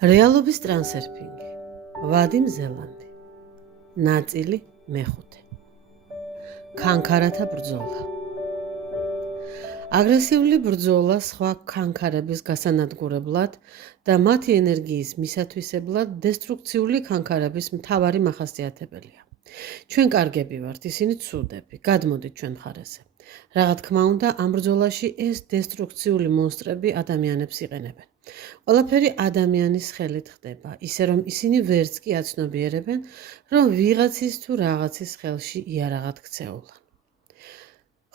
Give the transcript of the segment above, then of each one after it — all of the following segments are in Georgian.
რეალობის ტრანსერფინგი. ვადიმ ზელანდი. ნაწილი მეხუთე. ქანქარათა ბრძოლა. აგრესიული ბრძოლა სხვა ქანქარების გასანადგურებლად და მათი ენერგიის მისათვისებლად დესტრუქციული ქანქარების მთავარი მახასიათებელია. ჩვენ კარგები ვართ, ისინი ცუდები. გადმოდით ჩვენ მხარეზე. Რა თქმა უნდა, ამ ბრძოლაში ეს დესტრუქციული მონსტრები ადამიანებს იყენებენ. ყველაფერი ადამიანის ხელით ხდება, ისე რომ ისინი ვერც კი აცნობიერებენ, რომ ვიღაცის თუ რაღაცის ხელში იარაღად ქცეულან.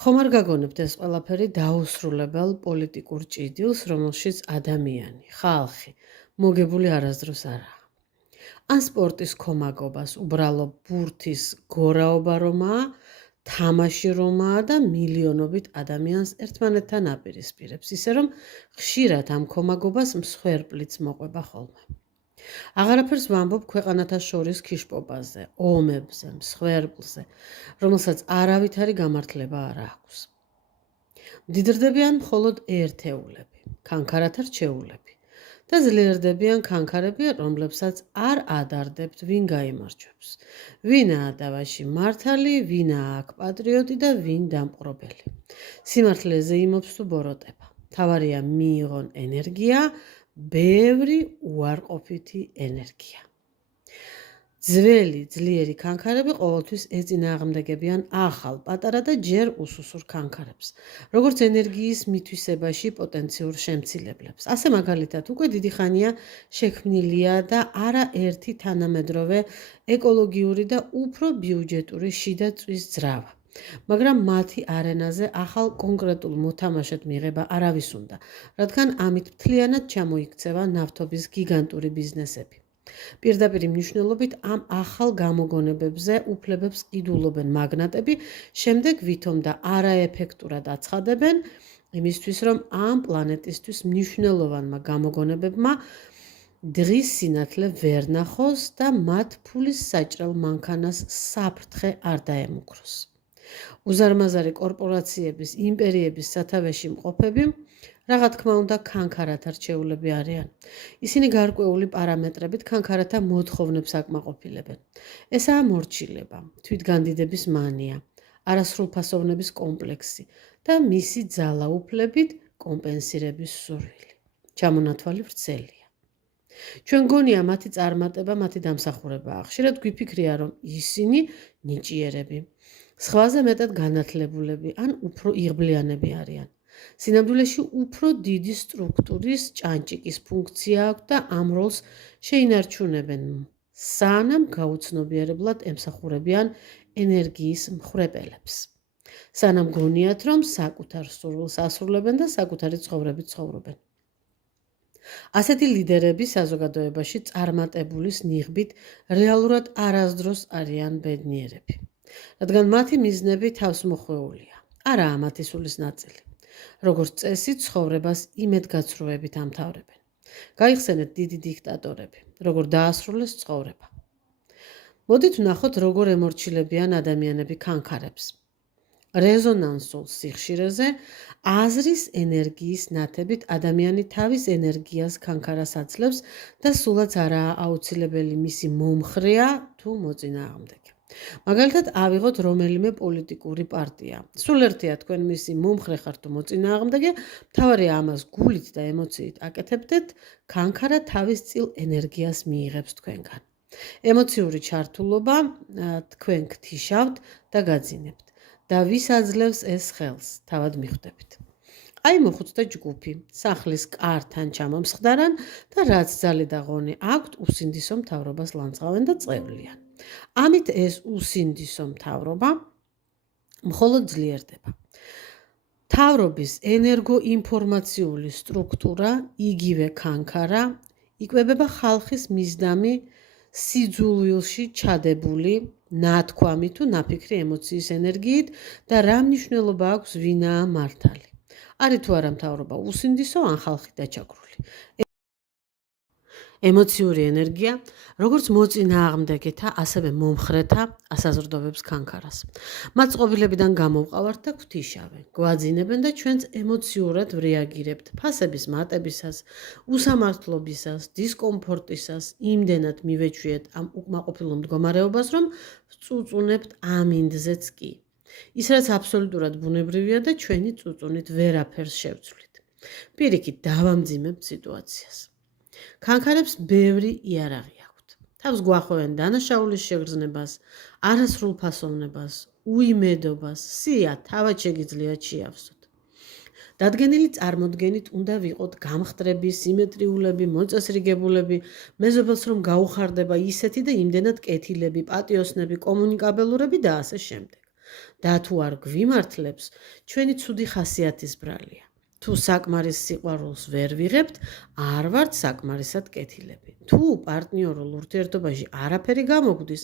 ხომ არ გაგონებთ ეს ყველაფერი დაუსრულებელ პოლიტიკურ ჭიდილს, რომელშიც ადამიანი, ხალხი, მოგებული არასდროს არაა. ან სპორტის ქომაგობას, უბრალო ბურთის გორაობა რომაა, თამაში რომაა და მილიონობით ადამიანს ერთმანეთთან აპირისპირებს, ისე რომ ხშირად ამ ქომაგობას მსხვერპლიც მოყვება ხოლმე. აღარაფერს ვამბობ ქვეყანათა შორის ქიშპობაზე, ომებზე, მსხვერპლზე, რომელსაც არავითარი გამართლება არ აქვს. მდიდრდებიან მხოლოდ ერთეულები, ქანქარათა რჩეულები და ძლიერდებიან ქანქარები, რომლებსაც არ ადარდებთ ვინ გაიმარჯვებს, ვინაა დავაში მართალი, ვინაა აქ პატრიოტი და ვინ დამპყრობელი. სიმართლეზე იმობს თუ ბოროტება. თავარია მიიღონ ენერგია, ბევრი უარყოფითი ენერგია. ძველი, ძლიერი ქანქარები ყოველთვის ეწინააღმდეგებიან ახალ, პატარა და ჯერ უსუსურ ქანქარებს, როგორც ენერგიის მითვისებაში პოტენციურ შემცილებლებს. ასე მაგალითად, უკვე დიდი ხანია შექმნილია და არაერთი თანამედროვე ეკოლოგიური და უფრო ბიუჯეტური შიდა წვის ძრავა. მაგრამ მათი არენაზე ახალ კონკრეტულ მოთამაშედ მიღება არავის უნდა, რადგან ამით მთლიანად ჩამოიქცევა ნავთობის გიგანტური ბიზნესები. პირდაპირ მნიშვნელობით ამ ახალ გამოგონებებზე უფლებებს ყიდულობენ მაგნატები, შემდეგ ვითომ და არაეფექტურად აცხადებენ იმისთვის, რომ ამ პლანეტისთვის მნიშვნელოვანმა გამოგონებებმა დღის სინათლე ვერ ნახოს და მათ ფულის საჭრელ მანქანას საფრთხე არ დაემუქროს. უზარმაზარი კორპორაციების, იმპერიების სათავეში მყოფები, რა თქმა უნდა, ქანქარათა რჩეულები არიან. ისინი გარკვეული პარამეტრებით ქანქარათა მოთხოვნებს აკმაყოფილებენ. ესაა მორჩილება, თვითგანდიდების მანია, არასრულფასოვნების კომპლექსი და მისი ძალაუფლებით კომპენსირების სურვილი. ჩამონათვალი ვრცელია. ჩვენ გონია მათი წარმატება, მათი დამსახურებაა. ხშირად გვიფიქრია, რომ ისინი ნიჭიერები, სხვაზე მეტად განათლებულები ან უფრო იღბლიანები არიან. სინამდვილეში უფრო დიდი სტრუქტურის ჭანჭიკის ფუნქცია აქვს და ამ როლს შეინარჩუნებენ, სანამ გაუცნობიერებლად ემსახურებიან ენერგიის მხრეპელებს. სანამ გონიათ, რომ საკუთარ სურვილს ასრულებენ და საკუთარი ცხოვრებით ცხოვრობენ. ასეთი ლიდერები საზოგადოებაში წარმატებულის ნიღბით რეალურად არასდროს არიან ბედნიერები, რადგან მათი მიზნები თავსმოხვეულია, არაა მათი სულის ნაწილი. როგორც წესი, ცხოვრებას იმედგაცრუებით ამთავრებენ. გაიხსენეთ დიდი დიქტატორები, როგორ დაასრულეს ცხოვრება. მოდით ვნახოთ, როგორ ემორჩილებიან ადამიანები ქანქარებს. რეზონანსულ სიხშირეზე აზრის ენერგიის ნათებით ადამიანი თავის ენერგიას ქანქარას აძლევს და სულაც არაა აუცილებელი მისი მომხრეა თუ მოწინააღმდეგე. მაგალითად, ავიღოთ რომელიმე პოლიტიკური პარტია. სულ ერთია თქვენ მისი მომხრე ხართ თუ მოწინააღმდეგე, მთავარია ამას გულით და ემოციით აკეთებდეთ, ქანქარა თავის წილ ენერგიას მიიღებს თქვენგან. ემოციური ჩართულობა თქვენ გთიშავთ და გაძინებთ და ვის აძლევს ეს ხელს, თავად მიხვდებით. აი მოხუცდა ჯგუფი, სახლის კართან ჩამომსხდარან და რაც ძალე და ღონე აქვთ, უსინდისო მთავრობას ლანძღავენ და წევლიან. ამით ეს უსინდისო მთავრობა მხოლოდ ძლიერდება. მთავრობის ენერგოინფორმაციული სტრუქტურა, იგივე ქანქარა, იკვებება ხალხის მისდამი სიძულვილში ჩადებული ნათქვამი თუ ნაფიქრი ემოციის ენერგიით და რა მნიშვნელობა აქვს ვინაა მართალი. არის თუ არა მთავრობა უსინდისო ან ხალხი დაჩაგრული. ემოციური ენერგია, როგორც მოწინააღმდეგეთა, ასევე მომხრეთა ასაზრდოებებს ქანქარას. მათ წყობილებიდან გამოვყავართ და გვთიშავენ, გვაძინებენ და ჩვენც ემოციურად ვრეაგირებთ ფასების მატებისას, უსამართლობისას, დისკომფორტისას, იმდენად მივეჩვიეთ ამ უკმაყოფილო მდგომარეობას, რომ ვწუწუნებთ ამინდზეც კი. ის რაც აბსოლუტურად ბუნებრივია და ჩვენი წუწუნით ვერაფერს შევცვლით. პირიქით დავამძიმებთ სიტუაციას. ქანქარებს ბევრი იარაღი აქვთ. თავს გვახვევენ დანაშაულის შეგრძნებას, არასრულფასოვნებას, უიმედობას, სია თავად შეგიძლიათ შეავსოთ. დადგენილი წარმოდგენით უნდა ვიყოთ გამხდრები, სიმეტრიულები, მოწესრიგებულები, მეზობელს რომ გაუხარდება ისეთი და იმდენად კეთილები, პატიოსნები, კომუნიკაბელურები და ასე შემდეგ. და თუ არ გვიმართლებს, ჩვენი ცუდი ხასიათის ბრალია. თუ საკმარის სიყვარულს ვერ ვიღებთ, არ ვართ საკმარისად კეთილები. თუ პარტნიორულ ურთიერთობაში არაფერი გამოგვდის,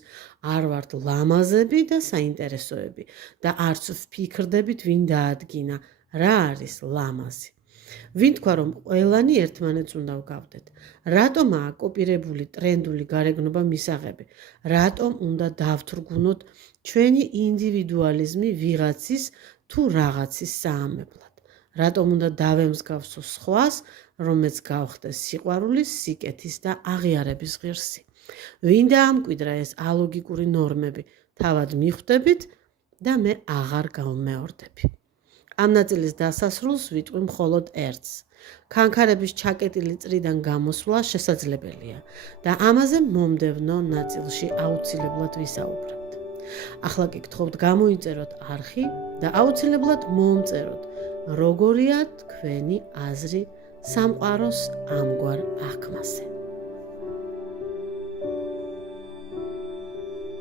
არ ვართ ლამაზები და საინტერესოები და არც ვფიქრდებით, ვინ დაადგინა, რა არის ლამაზი. ვინ თქვა, რომ ყველანი ერთმანეთს უნდა ვგავდეთ? რატომაა კოპირებული ტრენდული გარეგნობა მისაღები? რატომ უნდა დავთრგუნოთ ჩვენი ინდივიდუალიზმი ვიღაცის თუ რაღაცის საამებლად? რატომ უნდა დავემსგავსო სხვას, რომელიც გავხდეს სიყვარულის, სიკეთის და აღიარების ღირსი? ვინ დაამკვიდრა ეს ალოგიკური ნორმები? თავად მიხვდებით და მე აღარ გავმეორდები. ამ ნაწილის დასასრულს ვიტყვი მხოლოდ ერთს. ქანქარების ჩაკეტილი წრიდან გამოსვლა შესაძლებელია და ამაზე მომდევნო ნაწილში აუცილებლად ვისაუბრებთ. ახლა კი გთხოვთ გამოიწეროთ არხი და აუცილებლად მომწეროთ, როგორია თქვენი აზრი სამყაროს ამგვარ აღქმაზე.